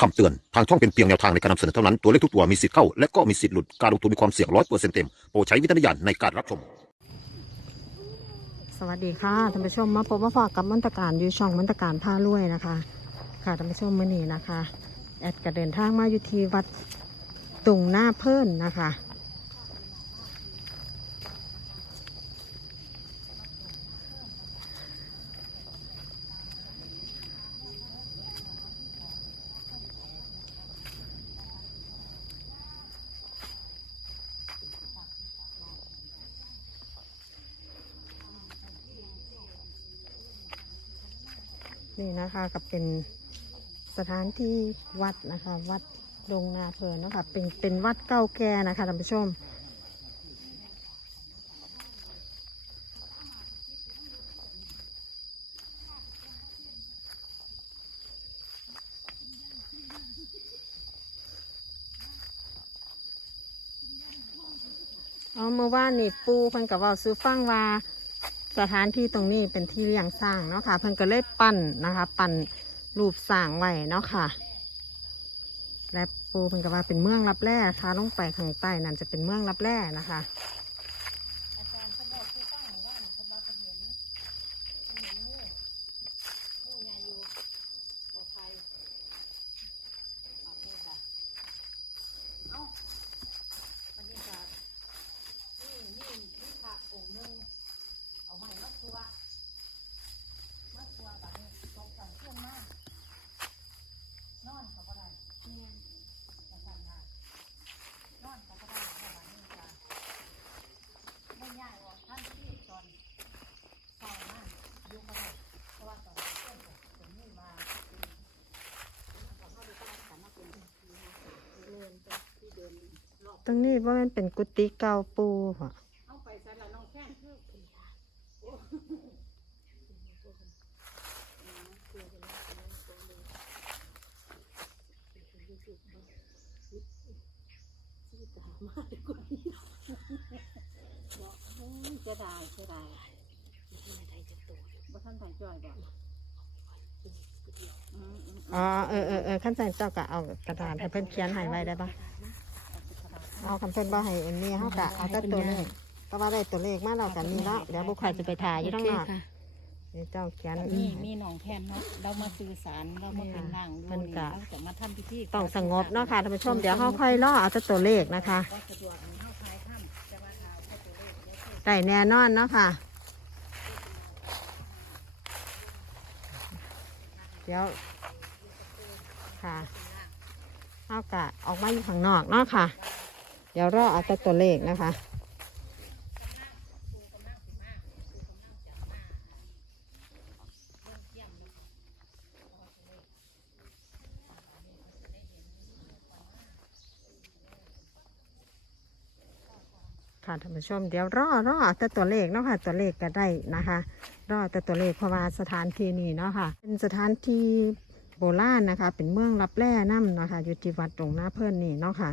คำเตือน ทางช่องเป็นเพียงแนวทางในการนำเสนอเท่านั้น ตัวเลขทุกตัวมีสิทธิ์เข้า และก็มีสิทธิ์หลุด การลงทุนมีความเสี่ยงร้อยเปอร์เซ็นต์เต็ม โปรดใช้วิจารณญาณในการรับชม สวัสดีค่ะท่านผู้ชมมาพบมาฝากกับมันตรการอยู่ช่องมันตรการผ้ารวยนะคะ ค่ะท่านผู้ชมมื่อนี้นะคะ แอดกระเดินทางมาอยู่ที่วัดตุงหน้าเพิ่นนะคะ นี่นะคะก็เป็นสถานที่วัดนะคะ วัดดงนาเพลินนะคะเป็นเป็นวัดเก่าแก่นะคะท่านผู้ชม เอาเมื่อวานนี่ปูเพิ่นกับว่าซื้อฟังว่า สถานที่ตรงนี้เป็นที่เลี้ยงสร้างเนาะค่ะ เพิ่นก็เลยปั้นนะคะ ปั้นรูปสร้างไว้เนาะค่ะ และปูเพิ่นก็ว่าเป็นเมืองรับแร่ท้าลงไปข้างใต้นั่นจะเป็นเมืองรับแร่นะคะ ตรงนี้ว่ามันเป็นกุฏิเก่าปูค่ะจะได้จะได้บ่ท่านถ่ายจ่อยบ่อ๋อเออเออเออขั้นตอนเจ้าก็เอากระดาษให้เพิ่นเขียนให้ไว้ได้ปะ เอาคำเพิ่นบ่ให้เอ็นนี่เฮากะเอาแต่ตัวเลขก็ว่าได้ตัวเลขมาแล้วกันนี่แล้วเดี๋ยวบุคคลจะไปถ่ายอยู่ข้างนอกนี่เจ้าเขียนมีมีหนองแทนเนาะเรามาสื่อสารเรามาเป็นนางอยู่เพิ่นนี่กะเราจะมาทำพิธีต้องสงบเนาะค่ะท่านผู้ชมเดี๋ยวเฮาค่อยรอเอาแต่ตัวเลขนะคะว่าสะดวกเข้าคลายถ้ำจะว่าเอาเข้าตัวเลขเดี๋ยวคือได้แน่นอนเนาะค่ะเดี๋ยวค่ะเฮากะออกมาอยู่ข้างนอกเนาะค่ะ เดี๋ยวรอเอาแต่ตัวเลขนะคะค่ะท่านผู้ชมเดี๋ยวรอรอแต่ตัวเลขเนาะค่ะตัวเลขก็ได้นะคะ รอแต่ตัวเลขเพราะว่าสถานที่นี้เนาะค่ะ เป็นสถานที่โบราณนะคะ เป็นเมืองรับแร่น้ำเนาะค่ะอยู่ที่วัดตรงหน้าเพิ่อนนี่เนาะค่ะ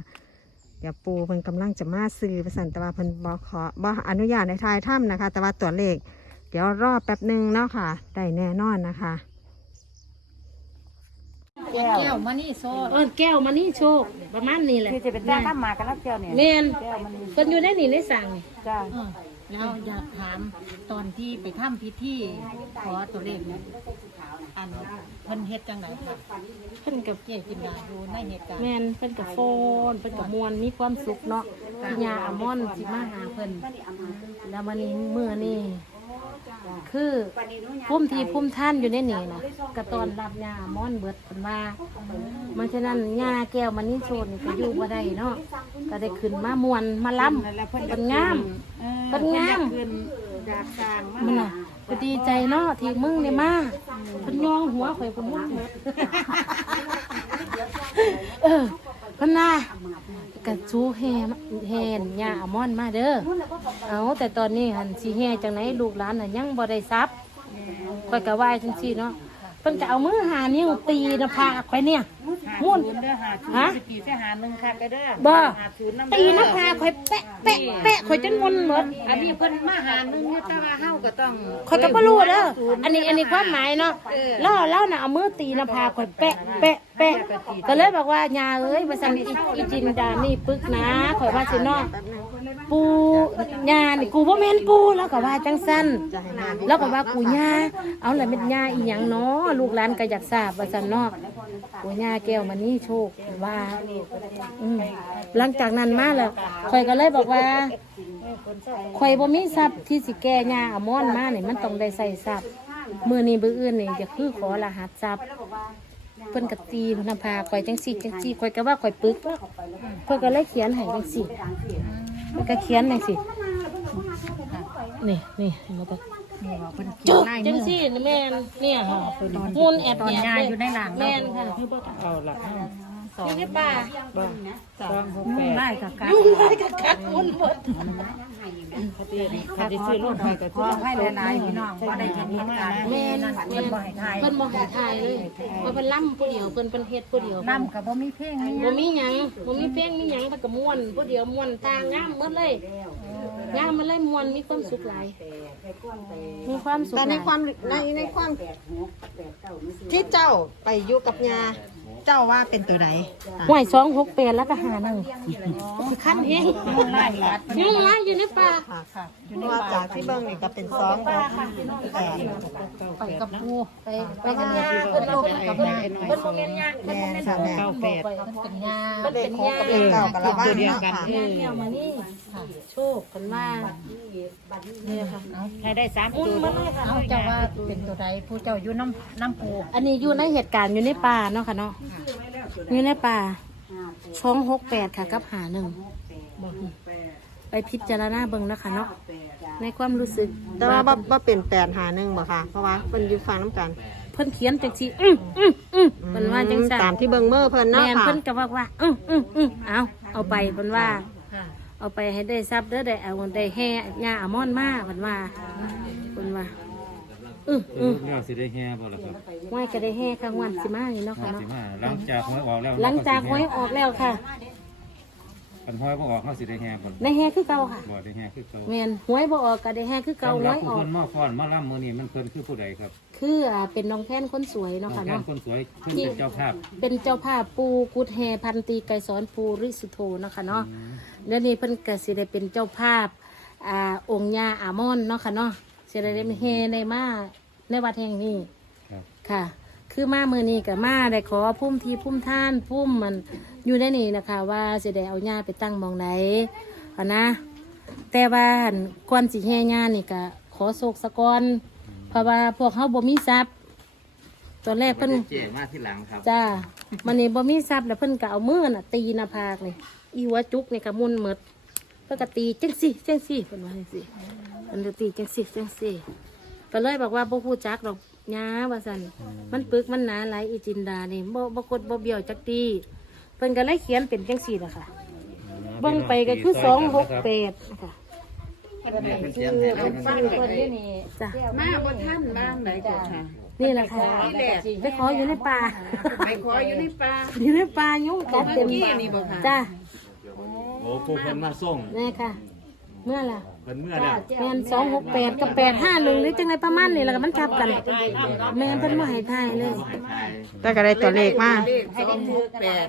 เดี๋ยวปูเพิ่นกำลังจะมาซื้อประสันแตว่าเพิ่นบอขอบ่อนุญาตในทายถ้ำนะคะ แต่ว่าตัวเลข เดี๋ยวรอแป๊บหนึ่งเนาะค่ะ ได้แน่นอนนะคะแก้วมานี่โซ่เออแก้วมานี่โชคประมาณนี้แหละที่จะเป็นจ้างข้ามมากันแล้วแก้วเนี่ยเมนแก้วมันนี่คนอยู่ในนี่ในสั่งนี่จ้าแล้วอยากถามตอนที่ไปทำพิธีขอตัวเลขเนี่ย อันเพิ่นเฮ็ดจังไหนค่ะเพิ่นกับเจ๊กินดาดูในเหตุการณ์แมนเพิ่นกับโฟนเพิ่นกับมวลมีความสุขเนาะพี่ยาอามอนสิมาหาเพิ่นแล้ววันนี้เมื่อนี่คือพุ่มทีพุ่มท่านอยู่ในนี่นะกระตอนรับยาอามอนเบิดเพิ่นว่ามันฉะนั้นยาแก้วมันนี่โซนนี่ก็อยู่บ่ได้เนาะก็ได้ขึ้นมามวนมาล้ำแล้วเพิ่นเพิ่นงามเออเพิ่นงามเพิ่นอยากสร้างมามันน่ะ ก็ดีใจเนาะที่มึงได้มาเพิ่นยองหัวข่อยพิ่นมุดหมดเออเพิ่นน่ะกะจูแห่มแหนยาอามอนมาเด้อเอาแต่ตอนนี้หันสิแห่จังไหนลูกหลานน่ะยังบ่ได้ทรัพย์ข่อยก็ว่าจังซี่เนาะเพิ่นก็เอามือหานิ้วตีหน้าผากไปเนี่ย นศูนย์เด้อหาศูนฮะ ย์สิบปีไปหาหนึ่งค่ะก็เด้อบ่หาศูนย์ำตีหน้าผากข่อยแปะแปะแปะข่อยจนมนหมดอันนี้เพิ่นมาหาหนึ่งอยู่แต่ว่าเฮาก็ต้องข่อยก็บ่รู้เด้ออันนี้อันนี้ความหมายเนาะล่อเล่าน่ะเอามือตีหน้าผากข่อยแปะแปะแปะก็เลยบอกว่ายาเอ้ยว่าซั่นอีอีจินดานี่ปึกนะข่อยว่าสิเนาะปูยานี่กูบ่แม่นปูแล้วก็ว่าจังซั่นแล้วก็ว่ากูยาเอาล่ะเป็นยาอีหยังเนาะลูกหลานก็อยากทราบว่าซั่นเนาะ กูยาแก้วมันนี่โชคว่าอืมหลังจากนั้นมาแล้วข่อยก็เลยบอกว่าข่อยบ่มีทรัพย์ที่สิแก้ยาอมอนมานี่มันต้องได้ใส่ทรัพย์มื้อนี้บื้ออื่นนี่จะคือขอรหัสทรัพย์เพิ่นก็ตีนำพาข่อยจังสีจังสี่ข่อยก็ว่าข่อยปึกเพิ่นก็เลยเขียนให้จังสี่เพิ่นก็เขียนจังสี่นี่นี่เห็นบ่ตะ นี่ว่าเพิ่นเขียจุนกลายจังมือสี่นี่แม่นเนี่ยค่ะมูลแอดตอนแอดยาอยู่ในหลังแม่นค่ะเอาละอยู่ในป่าสองหกมุ่แปงดได้กับการยุ่งไรกับคักมุนหมดเขาจะซื้อรถให้ก็ขอให้หลายๆพี่น้องบ่ได้เห็นเหตุการณ์แม่นนั่นแม่เพิ่นนบ่ให้ทายเพิ่นบ่ให้ทายเลยว่าเพิ่นล่ำผู้เดียวเพิ่นเพิ่นเฮ็ดผู้เดียวน้ำกับบ่มีเพลงนี่บ่มีหยังบ่มีเพลงมีหยังเพิ่นก็ม่วนผู้เดียวม่วนตางามหมดเลยงามมันเลยม่วนมีความสุขหลาย มีความสุขหแต่ลายในความในในความที่เจ้าไปอยู่กับยาเจ้าว่าเป็นตัวไหนห่วยสองหกแปดแล้วก็หาหนึ่งขั้นเองไล่กัดยุ่งไรอยู่ในป่าค่ะค่ะเพราะว่าจากที่เบิ้งนี่ก็เป็นสองหกแปดไปกับปูไปไปกันยาเพิ่นลงกับยาเพิ่นโมเมนยาเพิ่นโมเมนแม่ค่ะแม่เก้าแปดเป็นยาเพิ่นเลเป็ขนหกยากับเลขเก้ากับละบ้านเนาะค่ะยาแก้วมานี่โชคกันว่านี่ค่ะให้ได้สามมุนตัวมาเลยค่ะเอาเจ้าว่าเป็นตัวใดผู้เจ้าอยู่น้ำน้ำปูอันนี้อยู่ในเหตุการณ์อยู่ในป่าเนาะค่ะเนาะอยู่ในป่าช่องหกแปดค่ะกับหาหนึ่งไปพิจารณาเบิ่งนะคะเนาะในความรู้สึกแต่ว่าบ่บ่เป็นแปดหาหนึ่งบ่ค่ะ เพราะว่าเป็นอยู่ฟังน้ำกัน เพิ่นเขียนจังซี่อื้ออื้ออื้อเพิ่นว่าจังซั่นตามที่เบิ้งเมื่อเพิ่นเนาะแม่นค่ะเพิ่นก็บอกว่าอื้ออื้ออื้อเอาเอาไปเพิ่นว่าค่ะ เอาไปให้ได้ทรัพย์เด้อได้เอาได้แห่ยาอามอนมาเพิ่นว่าเพิ่นว่าอืออือแล้วสิได้แห่บ่ล่ะครับไว้ก็ได้แห่กลางวันสิมาอยู่เนาะค่ะสิเนาะมาหลังจากหวยออกแล้วหลังจากหวยออกแล้วค่ะอันหวยบ่ออกเฮาสิได้แห่บ่ได้แห่คือเก่าค่ะบ่ได้แห่คือเก่าแม่นหวยบ่ออกก็ได้แห่คือเก่าหสำหวยผู้ออกเพิ่นมาฟ้อนมาล่ำมื้อนี้มันเพิ่นคือผู้ใดครับ คืออ่าเป็นน้องแพนคนสวยเนาะค่ะเนาะคนสวยเพิ่นเป็นเจ้าภาพ เป็นเจ้าภาพปูกุดแห่พันตีไกรสอนปูริสุโธเนาะค่ะเนาะ แล้วนี่เพิ่นก็สิได้เป็นเจ้าภาพอ่าองค์ย่าอามอนเนาะค่ะเนาะสิได้แห่ในมาในวัดแห่งนี้ครับ ค่ะ คือมามือนี้กับมาได้ขอพุ่มทีพุ่มท่านพุ่มมันอยู่ในนี่นะคะ ว่าสิได้เอาย่าไปตั้งหมองไหนอะนะ แต่ว่าอั่นก่อนสิแห่ย่านี่ก็ขอโศกสะกอนเพราะว่าพวกเขาบ่มีทรัพย์ตอนแรกเพิ่น เจ๊มาที่หลังครับ จ้ามันนี่บ่มีทรัพย์แล้วเพิ่นก็เอามือน่ะตีหน้าผากนี่ อีหัวจุกนี่ก็มุนหมดเพิ่นก็ตีจังซี่จังซี่เพิ่นว่าจังซี่เพิ่นก็ตีจังซี่จังซี่ก็เลยบอกว่าบ่ฮู้จักดอกหญ้าว่าซั่นมันปึกมันหนาหลายอีจินดานี่บ่บ่กดบ่เบี้ยวจักตีเพิ่นก็เลยเขียนเป็นจังซี่ล่ะค่ะเบิ่งไปก็คือ268นะคะแม่เป็นเสียงแห่งฟังเพิ่นอยู่นี่จ้ะมาบนท่านบ้านไหนก่อนค่ะ นี่แหละค่ะไปขออยู่ในป่าไปขออยู่ในป่าอยู่ในป่ายุ่งกัดเต็มเมื่อกี้นี่บ่คะจ้าโอ้ผู้เพิ่นมาส่งนี่ค่ะ เมื่อล่ะเพิ่นเมื่อแล้วแมนสองหกแปดกับแปดห้าหนึ่งหรือจังไรประมาณนี้แล้วก็มันทับกัน แมนเพิ่นมาให้ทายเลย แต่ก็ได้ตัวเลขมาเลขสองหกแปด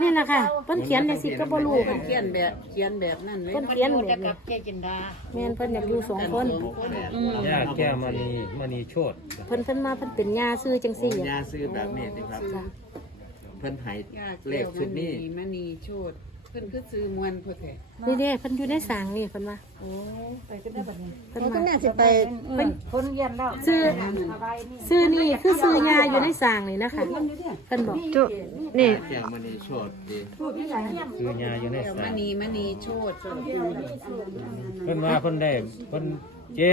นี่แหละค่ะเพิ่นเขียนในสิก็บ่รู้ค่ะเขียนแบบเขียนแบบนั้นเลยเพิ่นเขียนแบบนี้เจจินดาแมนเพิ่นอยากอยู่สองคนย่าแก้วมณีมณีโชตเพิ่นเพิ่นมาเพิ่นเป็นยาซื้อจังซี่ยาซื้อแบบนี้นะครับจ้ะเพิ่นให้ยาเลเกี่ยขวชุมัดนนี้นีมณีโชดเพิ่นคือซื้อมวนพ่อแท้นี่เด้เพิ่นอยู่ในสางนี่เพิ่นว่าเพิ่นแล้วก็มาแม่สิไปเพิ่นคนเรียนแล้วซื้อซื้อนี่คือซื้อยาอยู่ในสางนี่นะคะเพิ่นบอกจุนี่แก้วมณีโชดดีคือยาอยู่ในเกี่ยวสามณีมณีโชดสมบูรณ์เพิ่นว่าเพิ่นได้เพิ่นเจ้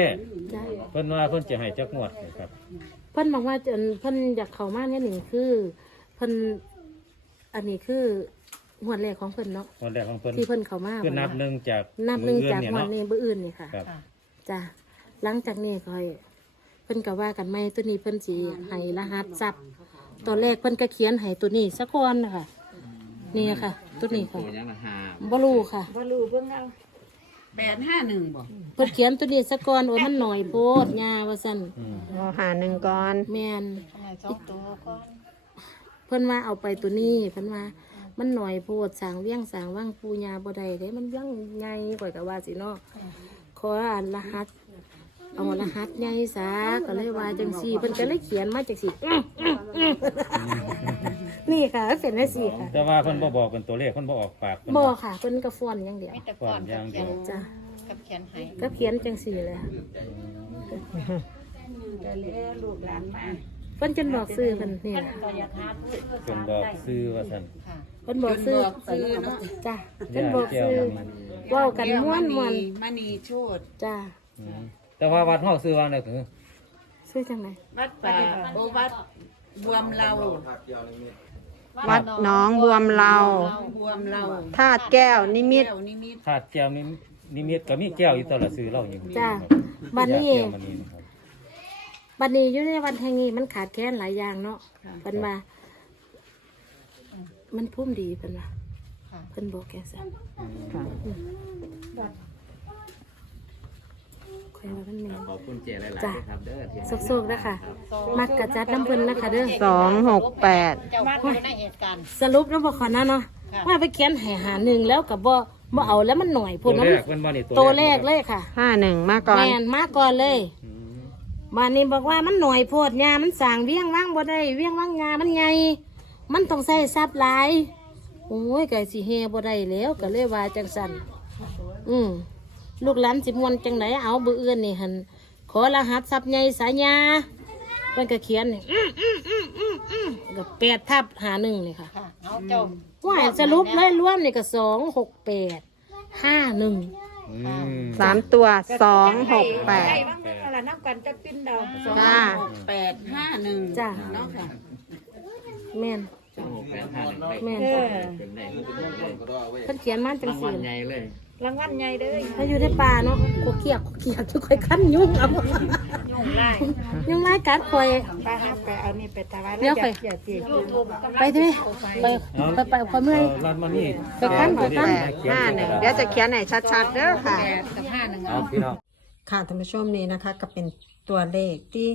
เพิ่นว่าเพิ่นจะให้จักงวดครับ เพิ่นบอกว่าเอิ่นเพิ่นอยากเข้ามาเนี่ยหนึ่งคือเพิ่นอันนี้คือ หวดแรกของเพิ่นเนาะวันแรกของเพิ่นที่เพิ่นเข้ามาคือนับหนึ่งจากนับหนึ่งมื้อจากอื่หวดเยนี้เนาะบื้ออื่นนี่ค่ะครับจ้ะหลังจากนี้ค่อย เพิ่นก็ว่ากันไม่ตัวนี้เพิ่นสิให้รหัสจับตอนแรกเพิ่นก็เขียนให้ตัวนี้สักก่อนนะคะนี่ค่ะ ตัวนี้ค่ะตัวยังละหาบ่รู้ค่ะแปดห้าหนึ่งบ่เพิ่นเขียนตัวนี้สักก่อนโอ้ยมันหน่อยโพดยาว่าซั่นรอหาหนึ่งก่อนแม่นเพิ่นว่าเอาไปตัวนี้เพิ่นว่า มันหน่อยโพดสร้างเวียงสร้างว่างปูญาบ่ได้เด้ มันยังใหญ่กว่าก็ว่าสิเนาะขออ่านรหัส เอารหัสใหญ่ซะก็เลยว่าจังซี่เพิ่นก็เลยเขียนมาจังซี่อื้ออื้ออื้อนี่ค่ะเป็นจังซี่ค่ะแต่ว่าเพิ่นบ่บอกเป็นตัวเลขเพิ่นบ่ออกปากเพิ่นบ่ค่ะเพิ่นก็ฟ้อนอย่างเดียว มีแต่ก่อนอย่างเดียวจ้ะกับเขียนให้ก็เขียนจังซี่เลยค่ะแต่แล้วลูกหลานมาเพิ่นจนบอกซื้อเพิ่นนี่เพิ่นล่ะ ก็อยากหาผู้เพิ่นบอกซื้อว่าซั่น ค่ะ เพิ่นบอกซื้อซื้อเนาะจ้ะเพิ่นบอกแก้วซื้อมันเว้ากันม่วนม่วนมณีโชดจ้ะอืมแต่ว่าวัดเฮาซื้อว่าเนี่ยคือซื้อจังไหนวัดป่าโอวัดบวมเรา วัดหน้องบวมเราบวมเราธาตุแก้วนิมิตแก้วนิมิตขาดแก้วนี่นิมิตก็มีแก้วอยู่ตลอดซื้อเราอยู่จ้ะบัดนี้แก้วมันนี่นะครับบัดนี้อยู่ในวันแห่งนี้มันขาดแคลนหลายอย่างเนาะเพิ่นว่า มันพุ่มดีเพิ่นว่าค่ะ เพิ่นบอกแกซะคอยว่ามันแม่น ขอบคุณเจหลายจ้ะๆครับเด้อที่ให้สุกๆนะคะมักกะจัดน้ำเพิ่นนะคะเด้อสองหกแปด เจ้าผู้อยู่ในเหตุการณ์ สรุปแล้วบ่ขอนะเนาะค่ะ ว่าไปเขียนให้หาหนึ่งแล้วก็บ่บ่เอาแล้วมันหน่อยตัพุ่วนนะแรมันกเพิ่นบ่นี่ตัวแรกเลยค่ะห้าหนึ่งมาก่อน แม่นมาก่อนเลย อืมบ้านนี้บอกว่ามันหน่อยโพดยามันสร้างเวียงว่างบ่ได้เวียงว่างยามันใหญ่ มันต้องใส่ทรัพย์หลายโอ้ยก็สิเฮบ่ได้แล้วก็เลยว่าจังซั่นอืมลูกหลานสิมวนจังไดเอาเบื้ออื่นนี่หั่นขอรหัสทรัพย์ใหญ่สายยาเพิ่นก็เขียนนี่อื้ออื้ออื้ออื้ออื้อก็แปดทับหาหนึ่งนี่ค่ะ ค่ะเอาเจ้าว่าสรุปเลยรวมนี่ก็สองหกแปดห้าหนึ่งอืมสามตัวสองหกแปดอะไรนับกันจะปิ้นดาวสองจ้า หกแปดห้าหนึ่งจ้ะ เนาะค่ะ แม่น สองหกแปดห้าหนึ่งเลขแม่น เป็นเลขเพิ่นเขียนมาจังรางวัสี่ลใหญ่เลยรางวัลใหญ่เด้อถ้าอยู่ในป่าเนาะกเกียกกเกียกทุกคนขั้นยุ่งเอายุ่งไล่ยุ่งไล่กัดคอย ป้าฮับไปเอานี่ไปถวายเดี๋ยวไปเกียรติยูทูบไปเถอะไปไปไปคอยเมื่อยเอารัดมานี่ไปขั้นไปขั้นแปดห้าหนึ่งเดี๋ยวจะเขียนให้ชัดๆเด้อค่ะแปดกับห้าหนึ่งเอาเอาพี่น้อง ค่ะท่านผู้ชมนี่นะคะก็เป็นตัวเลขที่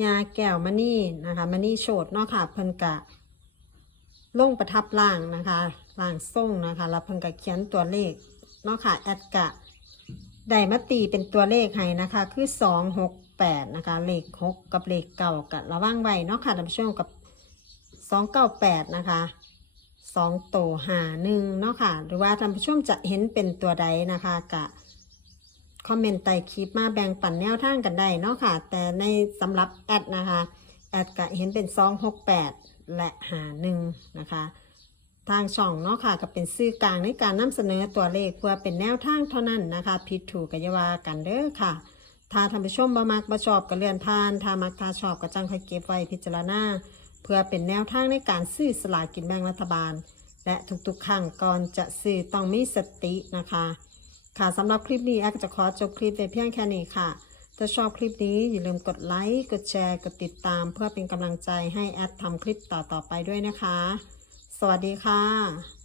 ยาแก้วมณีนะคะมณีโฉดเนาะค่ะเพิ่นกะลงประทับล่างนะคะล่างส่งนะคะแล้วเพิ่นกะเขียนตัวเลขเนาะค่ะแอดกะได้มาตีเป็นตัวเลขให้นะคะ คือสองหกแปดนะคะเลขหกกับเลขเก่ากะระว่างไว้เนาะค่ะท่านผู้ชมกับสองเก้าแปดนะคะสองโตหาหนึ่งเนาะค่ะ หรือว่าท่านผู้ชมจะเห็นเป็นตัวใดนะคะกะ คอมเมนต์ใต้คลิปมาแบ่งปันแนวทางกันได้เนาะค่ะ แต่ในสำหรับแอดนะคะ แอดก็เห็นเป็น 268 และหาหนึ่งนะคะ ทางช่องเนาะค่ะก็เป็นสื่อกลางในการนำเสนอตัวเลขเพื่อเป็นแนวทางเท่านั้นนะคะ ผิดถูกกัยาวากันเด้อค่ะ ถ้าท่านผู้ชมบ่มักบ่ชอบก็เลื่อนผ่าน ถ้ามักถ้าชอบก็จังค่อยเก็บไว้พิจารณาเพื่อเป็นแนวทางในการซื้อสลากกินแบ่งรัฐบาล และทุกๆครั้งก่อนจะซื้อต้องมีสตินะคะ ค่ะสำหรับคลิปนี้แอดจะขอจบคลิปไปเพียงแค่นี้ค่ะ ถ้าชอบคลิปนี้อย่าลืมกดไลค์ กดแชร์ กดติดตาม เพื่อเป็นกำลังใจให้แอดทำคลิปต่อๆไปด้วยนะคะ สวัสดีค่ะ